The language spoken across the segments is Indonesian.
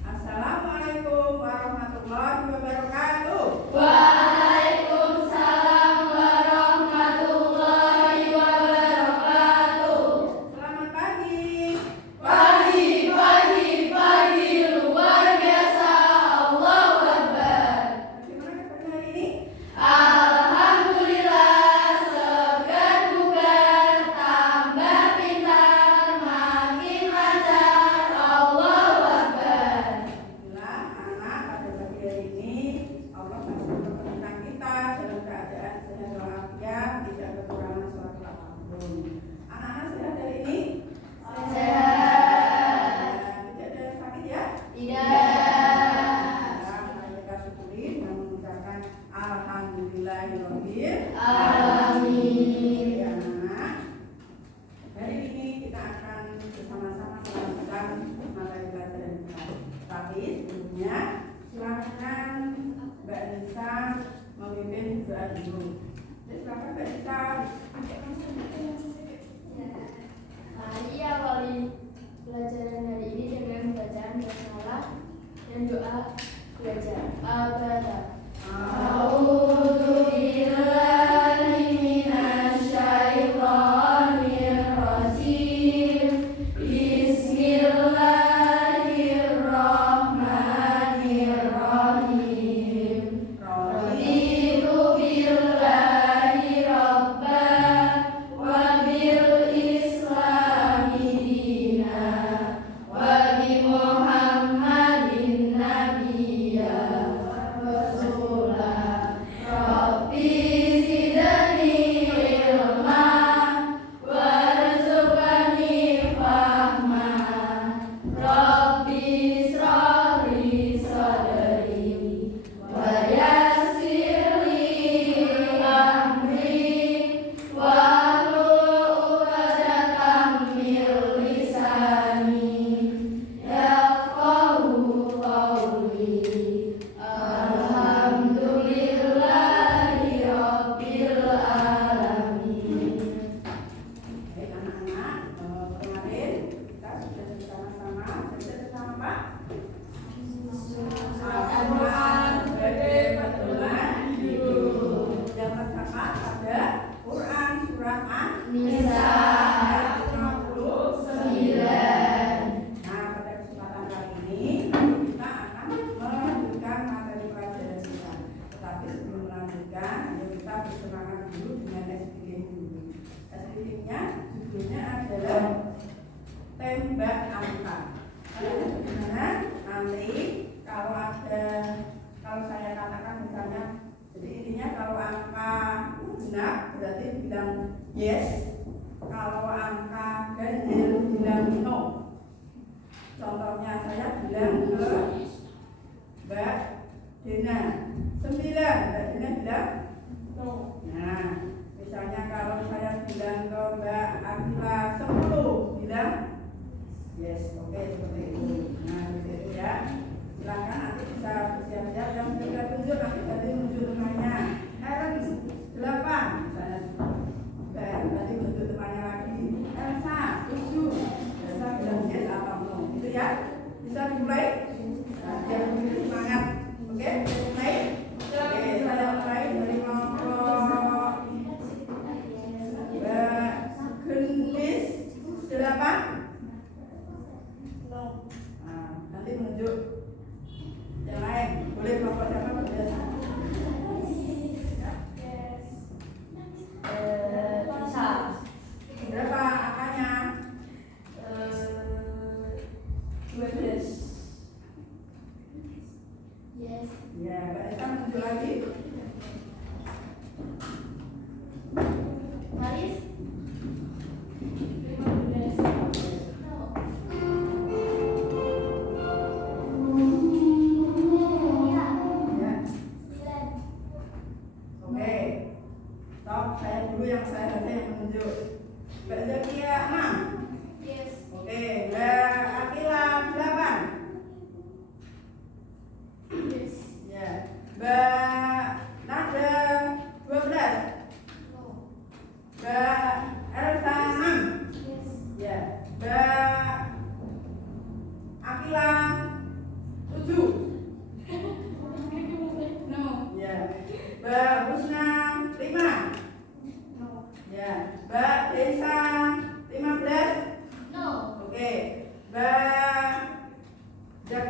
Assalamualaikum warahmatullahi wabarakatuh. Waalaikumsalam warahmatullahi wabarakatuh. Selamat pagi. Pagi luar biasa. Allahu Akbar. Bagaimana kabarnya hari ini? Alhamdulillah, segar bugar, tambah pintar, makin lancar. Allahu Akbar. Alhamdulillah, anak pada pagi hari ini Allah masih memperkenalkan kita dalam keadaan sehat walafiat, tidak kekurangan suatu apapun. Anak-anak sehat hari ini? Sehat. Tidak ada yang sakit ya? Tidak. Mari kita syukuri dan mengucapkan alhamdulillahirabbil Alamin. Ya, anak. Hari ini kita akan bersama-sama melanjutkan materi pelajaran kita. Tapi sebelumnya silakan Mbak Nisa memimpin doa dulu. Jadi silakan Mbak Nisa. Mari awali pelajaran hari ini dengan bacaan basmalah dan doa belajar. A'udzu billahi minasyaitonir rajim. Bismillahirrahmanirrahim. Raditu billahi rabban wa bil islami dinan wa bi Muhammadin nabiyya rasulah. Rabbi zidni ilma warzuqni fahma. Rabbi israh li sadri wa yassir li amri wahlul 'uqdatam min lisani yafqahu qawli. Alhamdulillahi rabbil alamin. Baik anak-anak, kemarin kita sudah bersama-sama belajar tentang apa? Al-Quran sebagai pedoman hidup. Yang pertama pada Quran surat Nisa An-Nisa 59. 9. Nah, pada kesempatan kali ini kita akan melanjutkan materi pelajaran kita. Tetapi sebelum melanjutkan, ayo kita bersemangat dulu dengan SPK dulu. SPK-nya judulnya adalah tembak angka. Kalian bagaimana nanti kalau saya katakan misalnya, jadi intinya kalau angka genap berarti bilang yes, kalau angka ganjil bilang no. Contohnya saya bilang ke Mbak Dena 9, Mbak Dena bilang no. Nah, misalnya kalau saya bilang ke Mbak Akila 10, bilang yes, oke, seperti itu. Nah, gitu ya. Silakan nanti bisa bersiap-siap yang sudah tunjuk nanti tadi menunjuk temannya. Aaron 8 misalnya. Dan tadi menunjuk temannya lagi. Elsa 7. Elsa bilang yes atau no. Gitu ya. Bisa dimulai? Nah, biar lebih semangat. Oke, mulai. Oke, saya mulai dari kelompok Mbak Gendis 8. Nah, nanti menunjuk yang lain. Boleh kelompok siapa berbiasa? Bisa. Berapa angkanya? 12. Yes. Ya, Mbak Esa menunjuk lagi. Maris. 15. Ya. 9. Oke. Stop, saya dulu yang saya baca yang menunjuk. Mbak Zakia 6. Yes. Oke, Mbak Akila 8. Yes.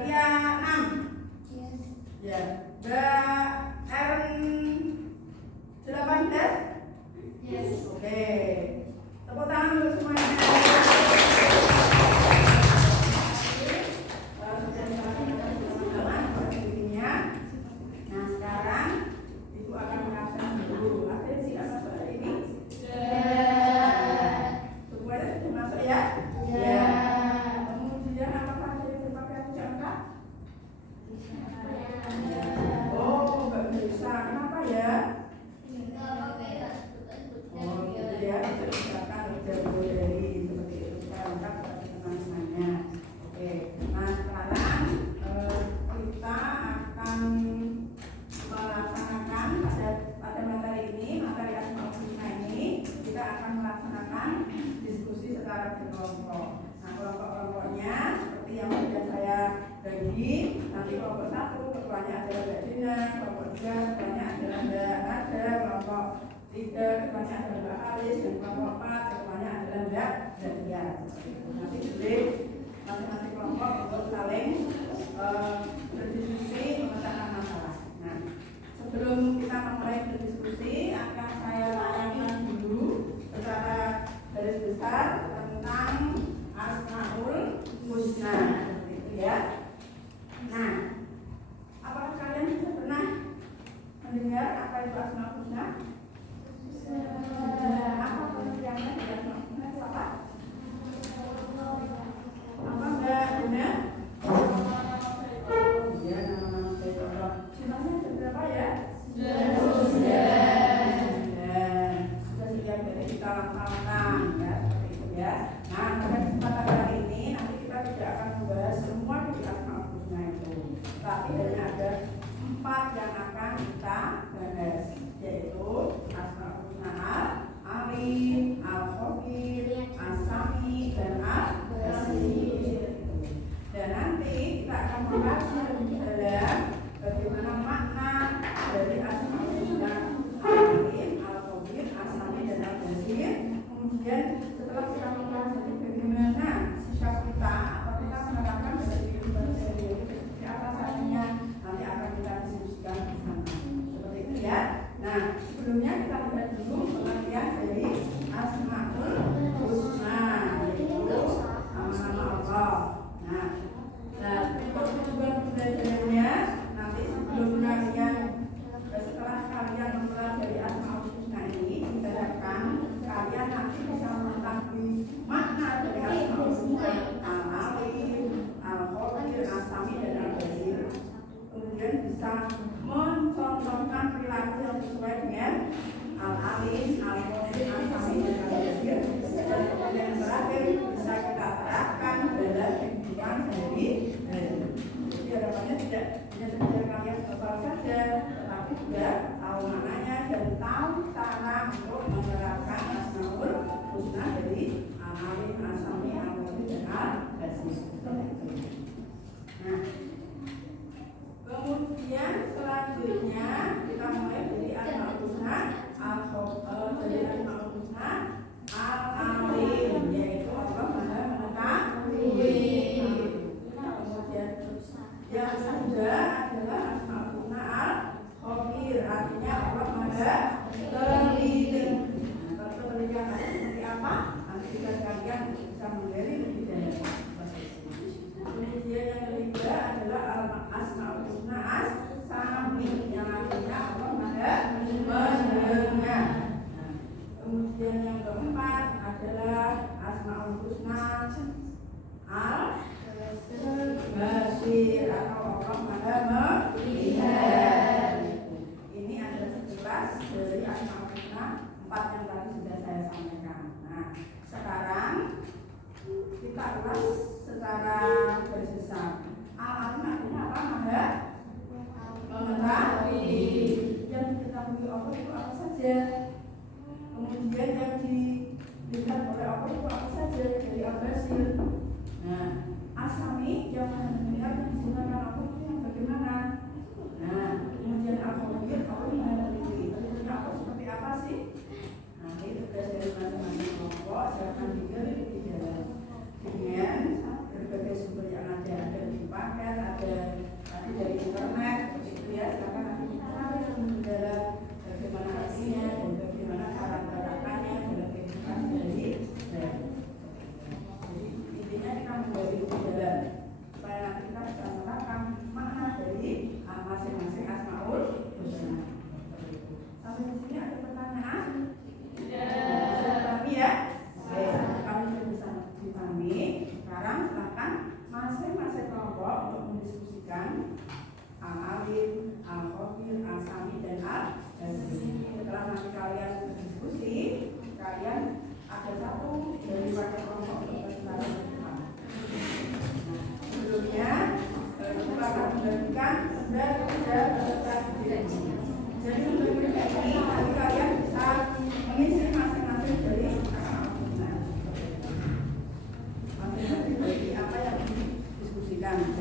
Zakaria 6. Yes. Ya. Aaron 18. Yes. Oke. Tepuk tangan untuk semuanya. Nah, sekarang Ibu akan mengabsen dulu. Ada siapa hari ini? Semuanya sudah masuk ya? Ya. Kemudian apakah ada yang terpakai aku angka? Oh, nggak bisa. Kenapa ya? Oh, gitu ya. Misalkan jauh dari seperti itu. Saya angkat bagi teman-temannya. Oke. Nah, sekarang kita akan melaksanakan pada materi ini, materi Asmaul Husna ini, kita akan melaksanakan diskusi secara berkelompok. Nah, kelompok-kelompoknya seperti yang sudah saya bagi. Nanti kelompok 1 ketuanya adalah Mbak Dina, kelompok 2 ketuanya adalah Mbak Ada, kelompok 3 ketuanya adalah Mbak Alis, dan kelompok 4 ketuanya adalah Mbak Zakia. Nanti boleh masing-masing kelompok untuk saling berdiskusi memecahkan masalah. Nah, sebelum kita memulai berdiskusi, akan saya layangkan dulu secara garis besar tentang Asmaul Husna, seperti itu ya. Nah, apakah kalian sudah pernah mendengar apa itu Asmaul Husna? Apa pengertiannya dari Asmaul Husna itu apa? Apa Mbak Dina? Ya, nama-nama baik Allah. Jumlahnya ada berapa ya? 9. Sudah siap dari kita lafalkan ya, seperti itu ya. Nah, pada kesempatan kali ini nanti kita tidak akan membahas semua dari Asmaul Husna itu, tapi hanya ada 4 yang akan kita bahas, yaitu Asmaul Husna Al-Alim, Al-Khabir, As-Sami, dan Al-Basir. Dan nanti kita akan membahas lebih dalam bagaimana makna dari Asmaul Husna Al-Alim, Al-Khabir, As-Sami, dan Al-Basir. Kemudian setelah kita membahas bagaimana sikap kita atau kita menerapkan dari kehidupan sehari-hari seperti apa caranya, nanti akan kita diskusikan bersama. Seperti itu ya. Nah, sebelumnya kita lihat dulu pengertian dari Asmaul Husna, yaitu nama-nama Allah. Nah, untuk tujuan pembelajarannya nanti setelah kalian mempelajari Asmaul Husna ini, diharapkan kalian nanti bisa mengetahui makna dari Asmaul Husna Al-Alim, Al-Khabir, As-Sami, dan Al-Basir. Kemudian bisa mencontohkan perilaku yang sesuai dengan Al-Alim, Al-Khabir, As-Sami, dan Al-Basir. Dan kemudian yang terakhir bisa kita terapkan dalam kehidupan sehari-hari. Jadi harapannya tidak hanya sekedar kalian hafal saja, tetapi juga tahu maknanya dan tahu cara untuk menerapkan Asmaul Husna dari Al-Alim, As-Sami, Al-Khabir, dan Al-Basir. Nah, kemudian selanjutnya kita mulai dari Asmaul Husna Al-Alim, yaitu Allah Maha Mengetahui. Kemudian yang kedua adalah Asmaul Husna Al-Khabir, artinya Allah Maha Teliti. Kalau teliti seperti apa? Nanti kita sekalian bisa menggali lebih dalam. Kemudian yang ketiga adalah Asmaul Husna As-Sami, yang artinya Allah Maha Mendengar. Kemudian yang keempat adalah Asmaul Husna Al-Basir, atau Allah Maha Melihat. Ini adalah sekilas dari Asmaul Husna 4 yang tadi sudah saya sampaikan. Nah, sekarang kita ulas secara garis besar. Al-Alim artinya apa? Maha mengetahui. Yang diketahui Allah itu apa saja. Kemudian yang dilihat oleh Allah itu apa saja dari Al-Basir. Nah, As-Sami yang mendengar yang digunakan Allah itu yang bagaimana. Nah, kemudian Al-Khabir Allah yang meneliti. Telitinya Allah seperti apa sih? Nah, ini tugas dari masing-masing kelompok. Silakan digali lebih dalam dengan berbagai sumber yang ada di paket nanti kalian berdiskusi, kalian ada satu daripada kelompok berkelanjutan. Sebelumnya kita akan membagikan dan direksi. Jadi untuk ini nanti kalian bisa mengisi masing-masing dari masing-masing dari apa yang didiskusikan. Nanti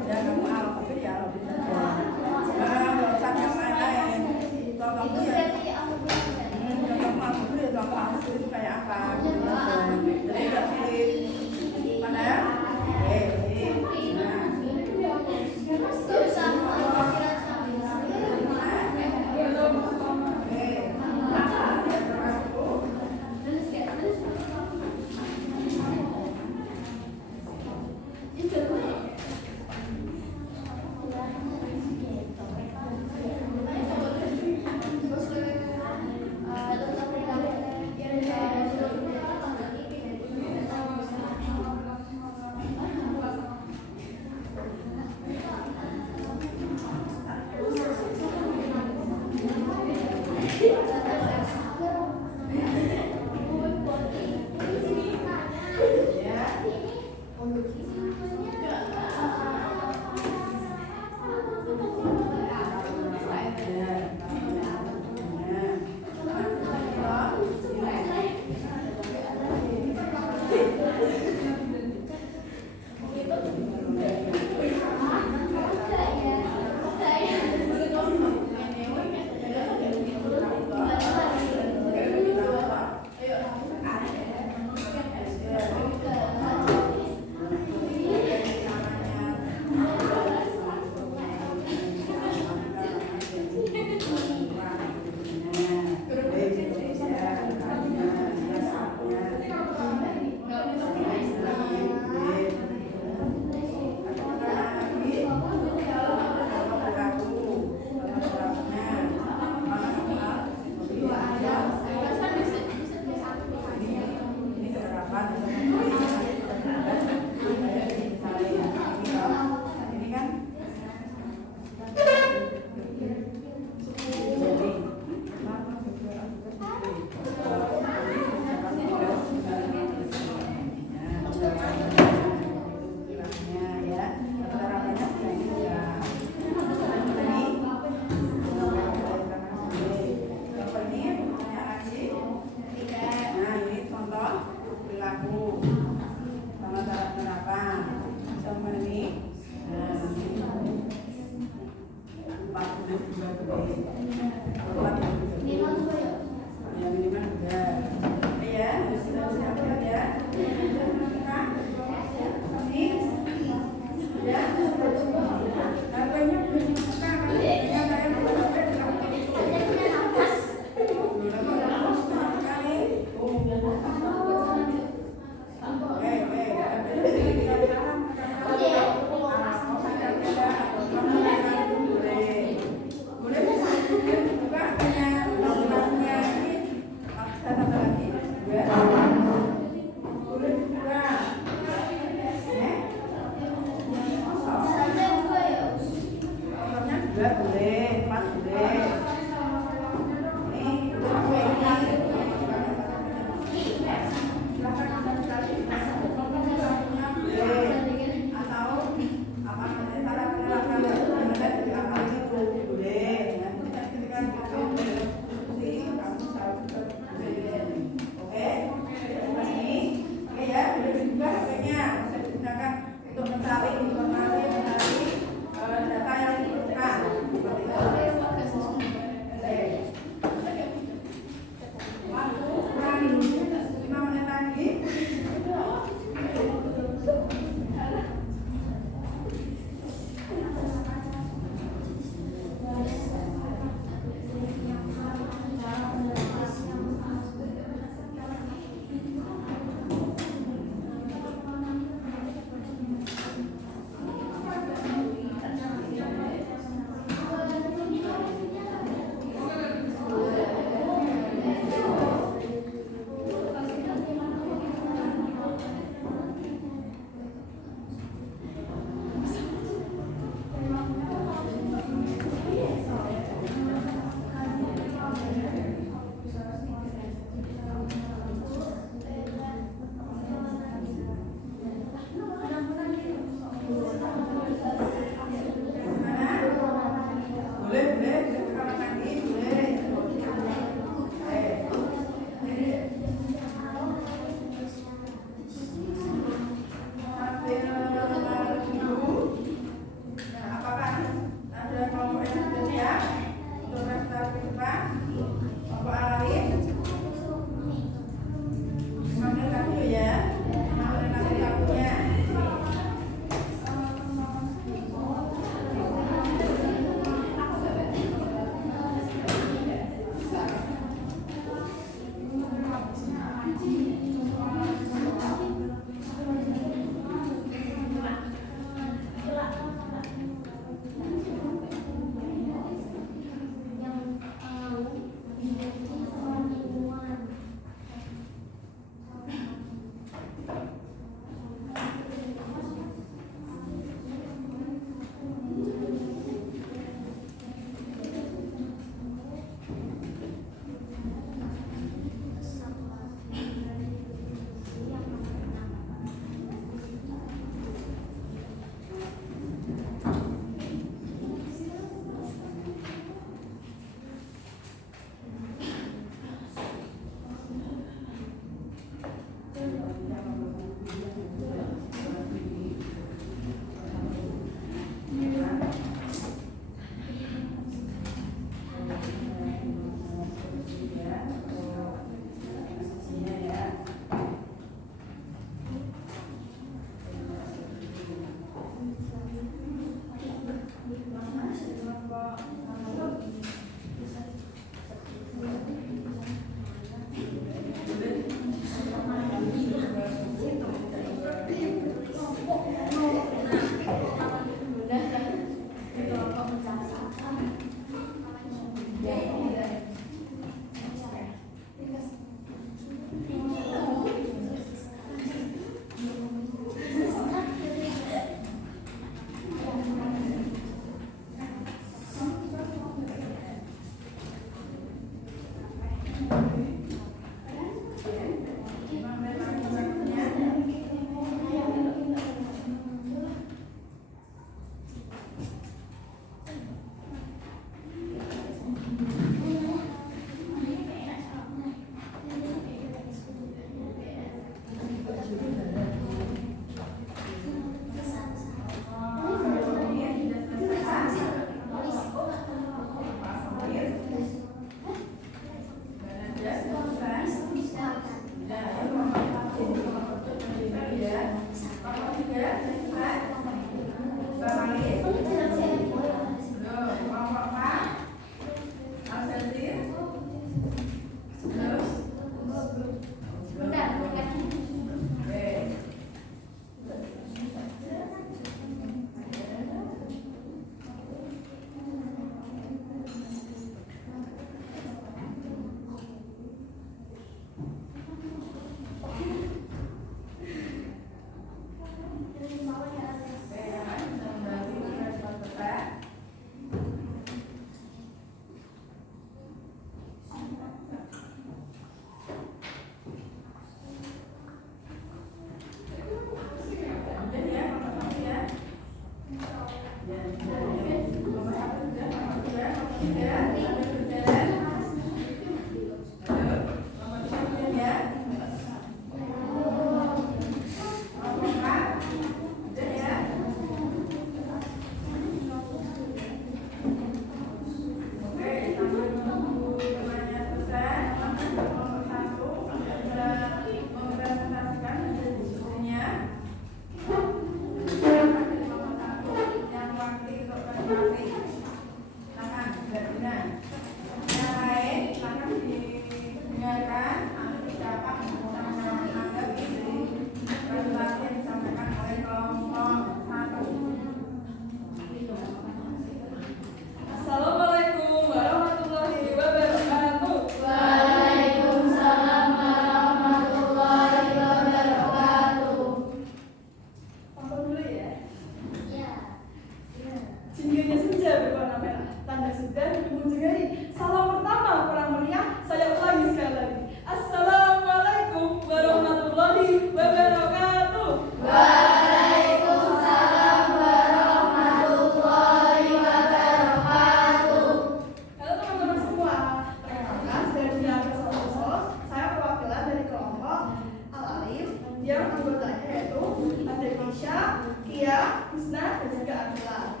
yang anggotanya yaitu ada Kisha, Kia, Husna, dan juga Abdullah.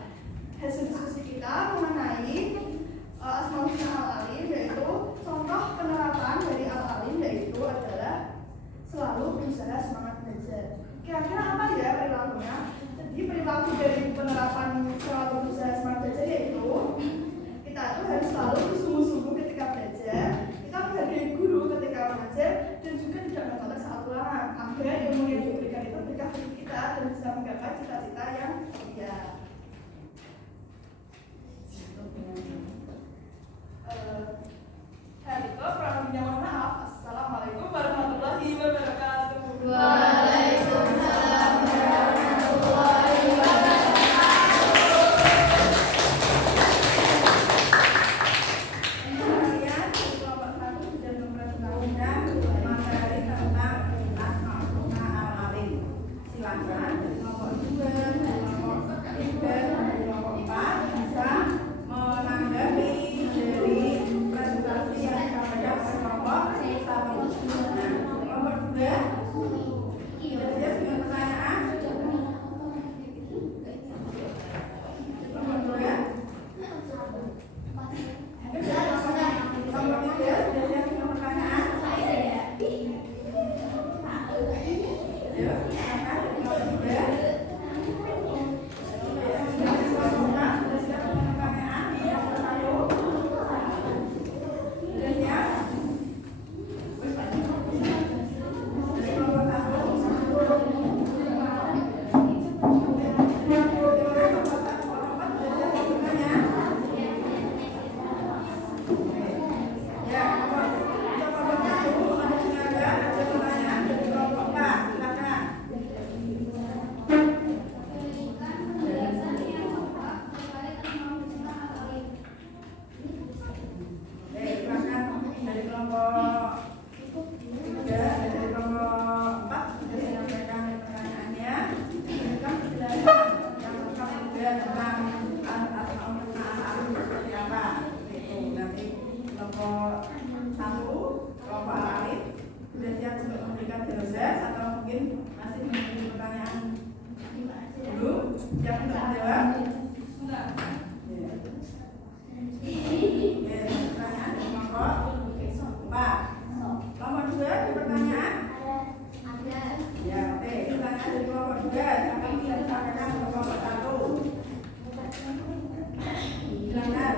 Hasil diskusi kita mengenai Asmaul Husna Al-Alim, yaitu contoh penerapan dari Al-Alim, yaitu adalah selalu berusaha semangat belajar. Kira-kira apa ya perilakunya? Jadi perilaku dari penerapan selalu berusaha semangat belajar yaitu kita itu harus selalu bersungguh-sungguh ketika belajar, kita menghargai guru ketika mengajar, dan juga tidak menolak saat ulangan agar ilmu yang diberikan itu berkah bagi kita dan bisa menggapai cita-cita yang mulia. Itu kurang mohon maaf. Assalamualaikum warahmatullahi wabarakatuh. Waalaikumsalam warahmatullahi wabarakatuh. Kalian di kelompok 1 sudah mempresentasikan materi tentang Asmaul Husna Al-Alim. Silakan di kelompok 2, di kelompok 3, di kelompok 4 bisa menanggapi dari presentasi yang disampaikan oleh kelompok 1. Nah, kelompok 2 sudah siap dengan pertanyaan? Kelompok 2 kelompok 3 sudah siap dengan pertanyaan? Ayo, silakan kelompok 3. Sudah siap dengan pertanyaan? Kelompok 1 sudah siap? Dari kelompok 3 dan dari kelompok 4 sudah menyampaikan pertanyaannya. Berikan penjelasan yang lengkap juga tentang Asmaul Husna Al-Alim seperti apa. Itu nanti kelompok 1, kelompok Al-Alim sudah siap untuk memberikan jawaban atau mungkin masih memiliki pertanyaan dulu. Siap untuk menjawab? Sudah. Pertanyaan dari kelompok 4. Kelompok 2 ada pertanyaan? Ya, oke. Pertanyaan dari kelompok 2 silakan bisa disampaikan ke kelompok 1. Silakan.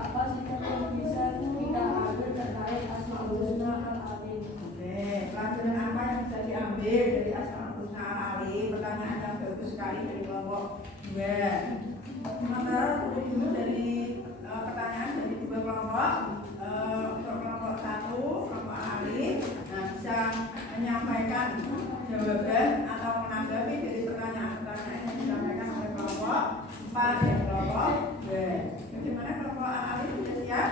Apa sikap yang bisa kita ambil terkait Asmaul Husna Al-Alim? Oke, pelajaran apa yang bisa diambil dari Asmaul Husna Al-Alim? Pertanyaan yang bagus sekali dari kelompok 2. Sementara dulu dari pertanyaan dari 2 kelompok. Untuk kelompok 1, kelompok Al-Alim, nah bisa menyampaikan jawaban atau menanggapi dari pertanyaan-pertanyaan yang disampaikan oleh kelompok 4 dan kelompok 2. Bagaimana kelompok Al-Alim sudah siap?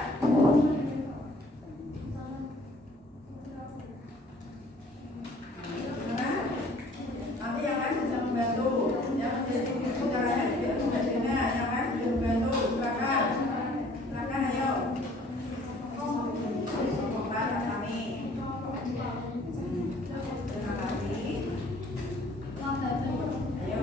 Nanti yang lain bisa membantu. Yang menjadi bicaranya tidak mudah dengar. Yang lain bisa membantu. Silakan. Silakan, ayo. Kelompok kami. Terima kasih. Ayo.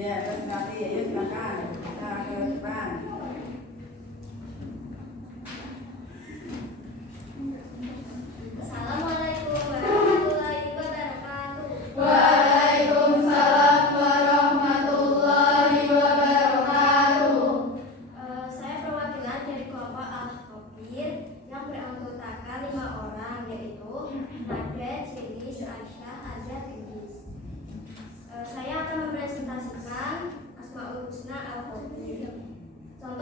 Ya, berarti ya silakan. Kita ke depan. Assalamualaikum warahmatullahi wabarakatuh. Waalaikumsalam warahmatullahi wabarakatuh. Saya perwakilan dari kelompok Al-Khobir yang beranggotakan 5 orang, yaitu Nadet, Jenis, Aisyah, Azza, Tingis. Saya akan mempresentasikan Asmaul Husna Al-Khobir. Contoh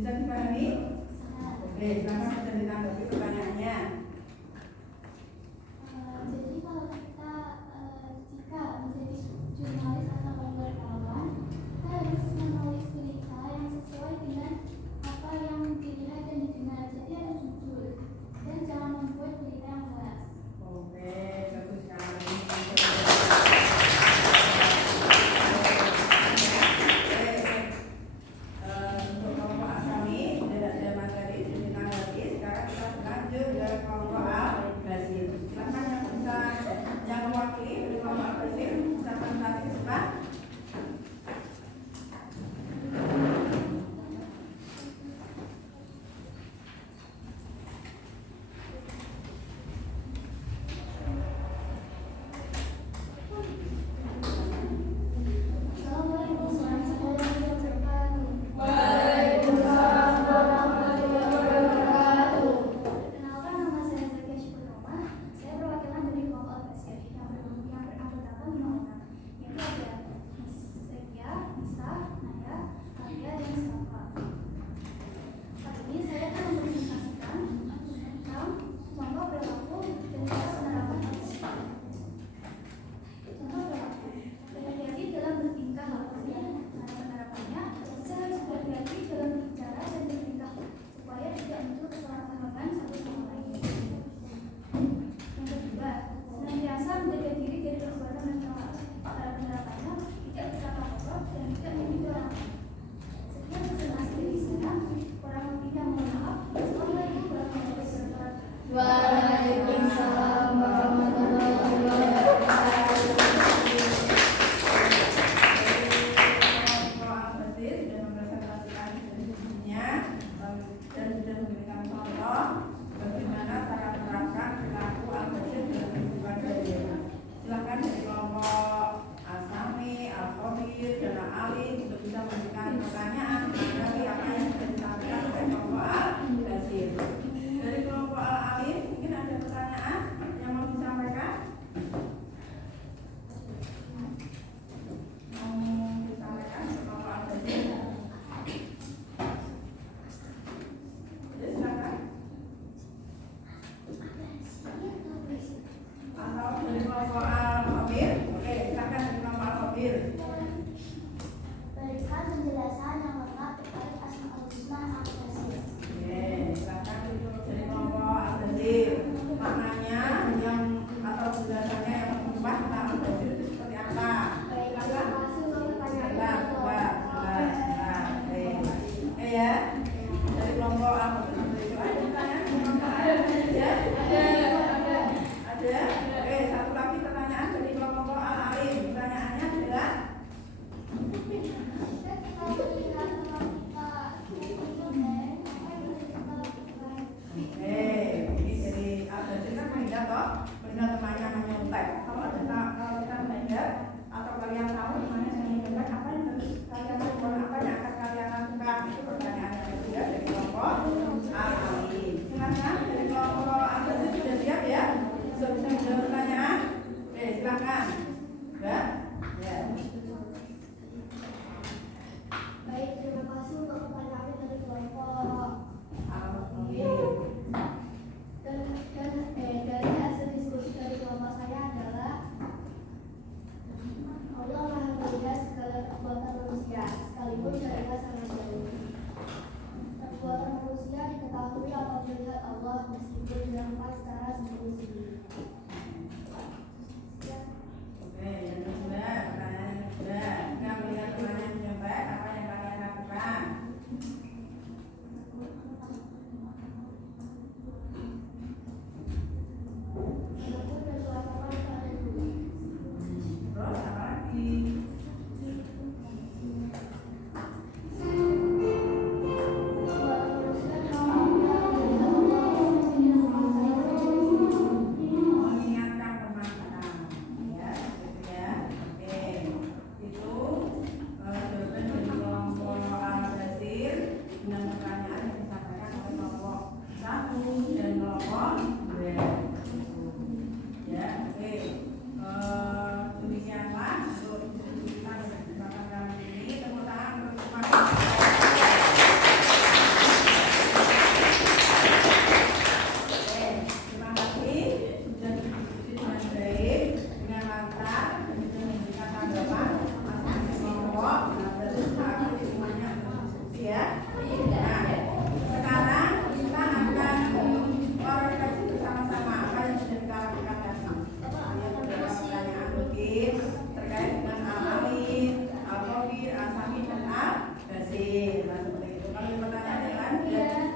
Bisa dipahami? Oke, silakan bisa ditanggapi pertanyaannya. Jadi kalau kita jika menjadi jurnalis atau wartawan, kita harus menulis berita yang sesuai dengan apa yang dilihat dan didengar. Jadi harus jujur dan jangan membuat berita yang hoax. Oke, bagus sekali. Untuk kelompok Asami tidak ada materi sudah ditanggapi. Sekarang kita lanjut ke kelompok Al-Basil. Silakan yang bisa yang mewakili dari kelompok Al-Basil bisa presentasi cepat. Assalamualaikum warahmatullahi wabarakatuh. Waalaikumsalam warahmatullahi wabarakatuh. Perkenalkan, nama saya Zakia Syukuroma. Saya perwakilan dari kelompok Al-Basir yang beranggotakan 5 orang, yaitu ada Miss Zakia, Nisa, Naya, Alia, dan Safa. Kali ini saya akan mempresentasikan tentang contoh perilaku dan cara penerapan Al-Basir. Contoh perilaku: berhati-hati dalam bertingkah laku. Cara penerapannya, kita harus berhati-hati dalam berbicara dan bertingkah supaya tidak muncul kesalahpahaman satu sama lain. Yang kedua, senantiasa menjaga diri dari perbuatan mencela. Cara penerapannya, tidak berkata kotor dan tidak menyindir orang lain. Sekian presentasi dari saya. Kurang lebihnya mohon maaf. Wassalamualaikum warahmatullahi wabarakatuh. Waalaikumsalam warahmatullahi wabarakatuh. Kelompok Al-Basil sudah mempresentasikan diskusinya dan sudah memberikan contoh bagaimana cara menerapkan perilaku Al-Basil dalam kehidupan sehari-hari. Silakan dari kelompok Asami, Al-Khabir, dan Al-Alim untuk bisa memberikan pertanyaan mengenai apa yang sudah disampaikan oleh kelompok Al-Basil. Dari kelompok Al-Alim mungkin ada pertanyaan yang mau disampaikan? Mau disampaikan ke kelompok Al-Basil? Ya, silakan. Atau dari kelompok Al-Khabir? Oke, silakan dari kelompok Al-Khabir. Berikan penjelasan yang lengkap terkait Asmaul Husna Al-Basir. Oke, silakan dari kelompok Al-Basil. Maknanya yang atau penjelasannya yang mengubah tentang Al-Basil itu seperti apa? Silakan. Oke ya. Dari kelompok Al-Khabir itu ada pertanyaan? Ya? Ada. Oke, satu lagi pertanyaan dari kelompok Al-Alim. Pertanyaannya adalah ini dari Al-Basil kan menghindar toh, menghindar temannya menyontek. Kalau kita menghindar atau kalian tahu temannya yang menyontek, apa yang harus kalian lakukan, apa yang akan kalian lakukan? Itu pertanyaan yang kedua dari kelompok Al-Alim. Silakan dari kelompok Al-Basil sudah siap ya? Sudah bisa menjawab pertanyaan? Oke, silakan. Mbak? Ya. Baik, terima kasih untuk pertanyaan dari kelompok. Al-Khabir. Dari hasil diskusi dari kelompok saya adalah Allah Maha melihat segala perbuatan manusia, sekalipun mereka sangat jauh. Perbuatan manusia diketahui atau melihat Allah meskipun dilakukan secara sembunyi-sembunyi. Oke, yang kedua, pertanyaan yang kedua. Jika melihat temannya menyontek, apa yang kalian lakukan? Walaupun bersuara pada dulu. Terus apa lagi? Mengingatkan teman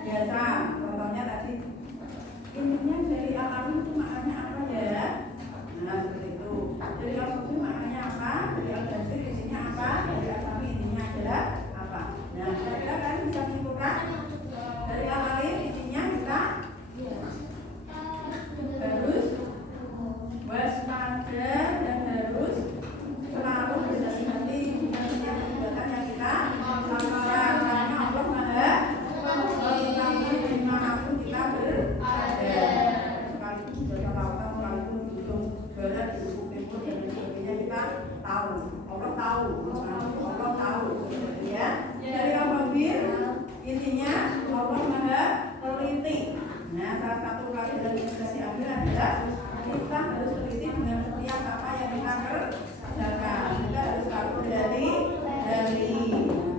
biasa. Contohnya tadi intinya dari al-alim itu maknanya apa ya? Nah seperti itu. Dari al-alim maknanya apa? Dari al-basir intinya apa? Dari al-asami intinya adalah apa? Nah kira-kira kalian bisa menyimpulkan dari al-alim intinya kita harus waspada dan harus selalu berhati-hati dengan setiap perbuatan yang kita lakukan karena Allah Maha mengetahui dimanapun kita berada, sekalipun sudah lautan, sekalipun di ujung barat, di ujung timur dan sebagainya kita tahu. Allah tahu, Allah tahu, ya. Dari al-khabir intinya Allah Maha teliti. Nah, salah satu pelajaran yang bisa diambil adalah kita harus teliti dengan setiap apa yang kita kerjakan. Kita harus selalu berhati dari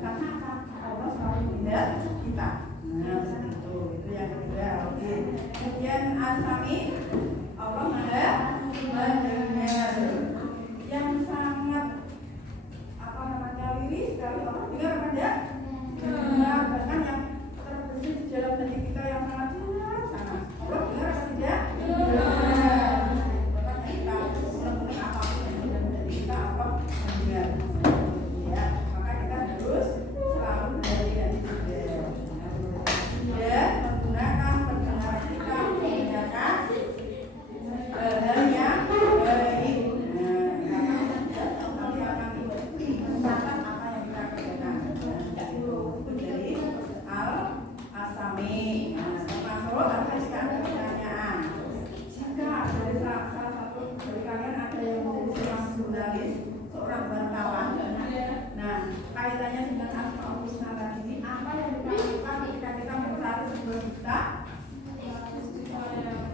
karena apa? Allah selalu melihat kita. Nah, seperti itu yang kedua. Kemudian asami Allah Maha mendengar yang sangat apa namanya liris sekali. Allah dengar apa tidak? Dengar, bahkan yang terbesit di dalam hati kita yang sangat jelas sangat. Allah dengar apa tidak? Dengar. Bahkan kita melakukan apapun yang ada dalam hati kita, Allah mendengar. Ya, maka kita harus selalu berhati-hati juga. Dan menggunakan pendengaran kita mendengarkan hal yang baik. Nanti akan mencatat apa yang kita kerjakan. Itu dari al-asami. Termasuk ada jika ada pertanyaan. Jika dari salah satu dari kalian ada yang menjadi seorang jurnalis, seorang wartawan, nah kaitannya dengan asmaul husna tadi, apa yang kita lakukan ketika kita mencari sebuah berita?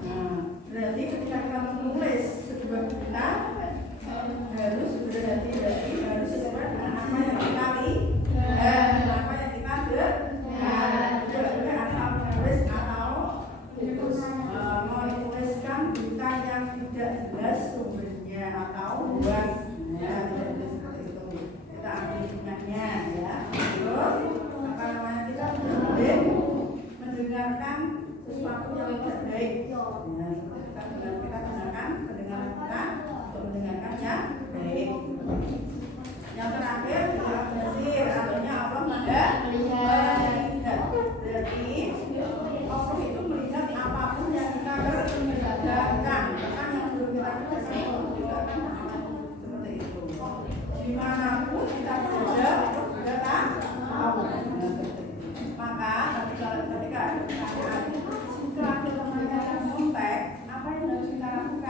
Nah, berarti ketika kita menulis sebuah berita harus berhati-hati, harus sesuai dengan apa yang kita lihat, apa yang kita dengar. Tidak boleh asal menulis atau menuliskan berita yang tidak jelas sumbernya atau buatnya. Tidak boleh seperti itu. Kita ambil hikmahnya ya. Terus apa namanya, kita tidak boleh mendengarkan sesuatu yang tidak baik. Kita gunakan pendengaran kita untuk mendengarkan yang baik. Yang terakhir adalah basir, artinya Allah Maha melihat. Berarti Allah itu melihat apapun yang kita kerjakan, bahkan yang belum kita kerjakan juga akan melihat. Seperti itu. Dimanapun kita berada, Allah juga tahu. Maka ketika ada pertanyaan, jika ada teman yang kontak, apa yang harus kita lakukan?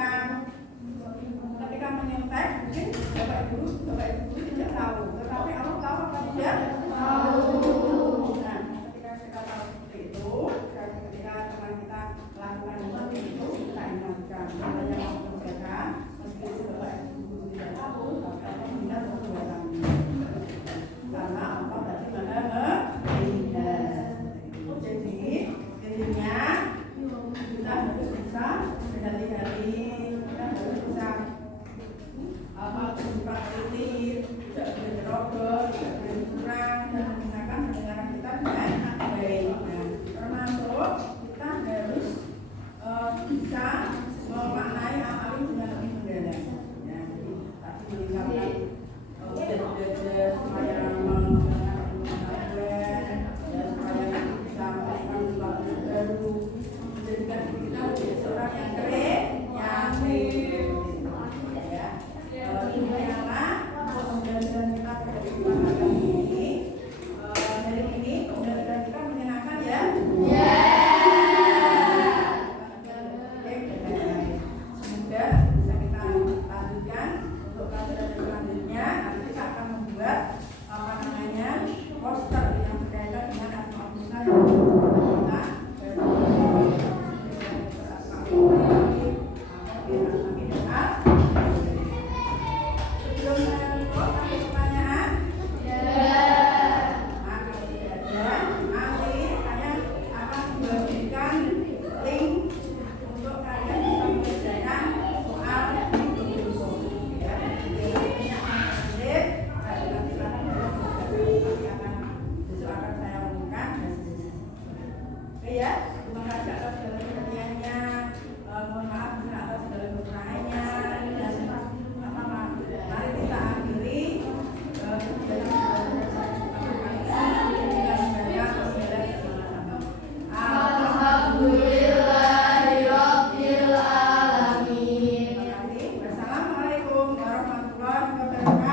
Ya, terima kasih atas segala perhatiannya. Mohon maaf atas segala kekurangannya. Dan mari kita akhiri Alhamdulillahirabbil alamin. Wassalamualaikum warahmatullahi wabarakatuh.